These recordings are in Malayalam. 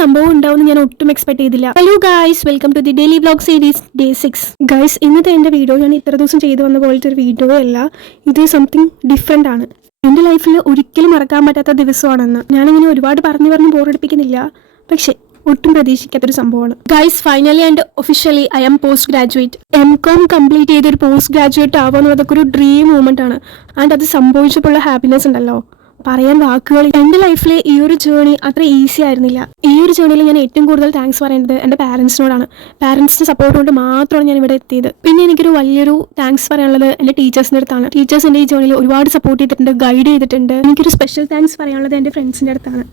സംഭവം ഉണ്ടാവും ഞാൻ ഒട്ടും എക്സ്പെക്ട് ചെയ്തില്ല. Hello guys, welcome to the daily vlog series day 6. Guys, ഇന്നത്തെ എൻ്റെ വീഡിയോ ഞാൻ ഇത്ര ദിവസം ചെയ്തു വന്ന പോലത്തെ ഒരു വീഡിയോ അല്ല. ഇത് സംതിങ് ഡിഫറെൻ്റ് ആണ്. എൻ്റെ ലൈഫിൽ ഒരിക്കലും മറക്കാൻ പറ്റാത്ത ദിവസമാണെന്ന്. ഞാനിങ്ങനെ ഒരുപാട് പറഞ്ഞു ബോറടിപ്പിക്കുന്നില്ല, പക്ഷേ ഒട്ടും പ്രതീക്ഷിക്കാത്തൊരു സംഭവമാണ്. Guys, finally and officially I am post graduate. MCOM complete ചെയ്തൊരു പോസ്റ്റ് ഗ്രാജുവേറ്റ് ആവുക എന്നുള്ളതൊക്കെ ഒരു ഡ്രീം മൂമെന്റ് ആണ്. ആൻഡ് അത് സംഭവിച്ചപ്പോഴുള്ള ഹാപ്പിനെസ് ഉണ്ടല്ലോ, പറയാൻ വാക്കുകൾ. എൻ്റെ ലൈഫിലെ ഈ ഒരു ജേർണി അത്ര ഈസി ആയിരുന്നില്ല. ഈ ഒരു ജേർണിയിൽ ഞാൻ ഏറ്റവും കൂടുതൽ താങ്ക്സ് പറയുന്നത് എൻ്റെ പാരൻസിനോടാണ്. പാരൻസിൻ്റെ സപ്പോർട്ട് കൊണ്ട് മാത്രമാണ് ഞാൻ ഇവിടെ എത്തിയത്. പിന്നെ എനിക്കൊരു വലിയൊരു താങ്ക്സ് പറയാനുള്ളത് എൻ്റെ ടീച്ചേഴ്സിൻ്റെ അടുത്താണ്. ടീച്ചേഴ്സ് എൻ്റെ ഈ ജേർണിയിൽ ഒരുപാട് സപ്പോർട്ട് ചെയ്തിട്ടുണ്ട്, ഗൈഡ് ചെയ്തിട്ടുണ്ട്. എനിക്കൊരു സ്പെഷ്യൽ താങ്ക്സ് പറയാനുള്ളത് എൻ്റെ ഫ്രണ്ട്സിൻ്റെ അടുത്താണ്.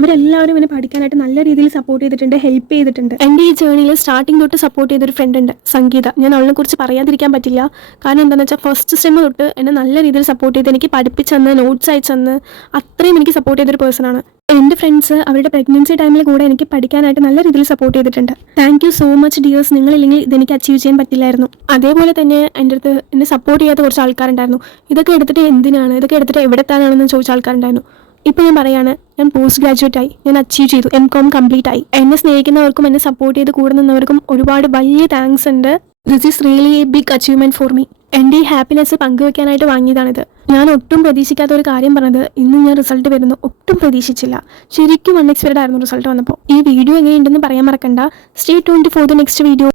അവരെല്ലാവരും എന്നെ പഠിക്കാനായിട്ട് നല്ല രീതിയിൽ സപ്പോർട്ട് ചെയ്തിട്ടുണ്ട്, ഹെൽപ്പ് ചെയ്തിട്ടുണ്ട്. എൻ്റെ ഈ ജേർണിയിൽ സ്റ്റാർട്ടിംഗ് തൊട്ട് സപ്പോർട്ട് ചെയ്തൊരു ഫ്രണ്ട് ഉണ്ട്, സംഗീത. ഞാൻ അവളെ കുറിച്ച് പറയാതിരിക്കാൻ പറ്റില്ല. കാരണം എന്താണെന്ന് വെച്ചാൽ ഫസ്റ്റ് സെം തൊട്ട് എന്നെ നല്ല രീതിയിൽ സപ്പോർട്ട് ചെയ്ത് എനിക്ക് പഠിപ്പിച്ചെന്ന്, നോട്ട്സ് അയച്ചെന്ന്, അത്രയും എനിക്ക് സപ്പോർട്ട് ചെയ്തൊരു പേഴ്സണാണ്. എൻ്റെ ഫ്രണ്ട്സ് അവരുടെ പ്രഗ്നൻസി ടൈമിൽ കൂടെ എനിക്ക് പഠിക്കാനായിട്ട് നല്ല രീതിയിൽ സപ്പോർട്ട് ചെയ്തിട്ടുണ്ട്. Thank you so much dears. നിങ്ങളില്ലെങ്കിൽ ഇതെനിക്ക് അച്ചീവ് ചെയ്യാൻ പറ്റില്ലായിരുന്നു. അതേപോലെ തന്നെ എൻ്റെ അടുത്ത് എന്നെ സപ്പോർട്ട് ചെയ്യാത്ത കുറച്ച് ആൾക്കാരുണ്ടായിരുന്നു. ഇതൊക്കെ എടുത്തിട്ട് എന്തിനാണ്, ഇതൊക്കെ എടുത്തിട്ട് എവിടെ എത്താനാണെന്ന് ചോദിച്ച ആൾക്കാരുണ്ടായിരുന്നു. ഇപ്പം ഞാൻ പറയാണ്, ഞാൻ പോസ്റ്റ് ഗ്രാജുവേറ്റ് ആയി, ഞാൻ അച്ചീവ് ചെയ്തു, MCOM കംപ്ലീറ്റ് ആയി. എന്നെ സ്നേഹിക്കുന്നവർക്കും എന്നെ സപ്പോർട്ട് ചെയ്ത് കൂടെ നിന്നവർക്കും ഒരുപാട് വലിയ താങ്ക്സ് ഉണ്ട്. This is really a big achievement for me. എൻ്റെ ഈ ഹാപ്പിനെസ് പങ്കുവെക്കാനായിട്ട് വാങ്ങിയതാണിത്. ഞാൻ ഒട്ടും പ്രതീക്ഷിക്കാത്ത ഒരു കാര്യം പറഞ്ഞത്, ഇന്ന് ഞാൻ റിസൾട്ട് വരുന്നു ഒട്ടും പ്രതീക്ഷിച്ചില്ല. ശരിക്കും അൺഎക്സ്പെക്റ്റഡ് ആയിരുന്നു റിസൾട്ട് വന്നപ്പോൾ. ഈ വീഡിയോ എങ്ങനെയുണ്ടെന്ന് പറയാൻ മറക്കണ്ട. Stay tuned for the next video.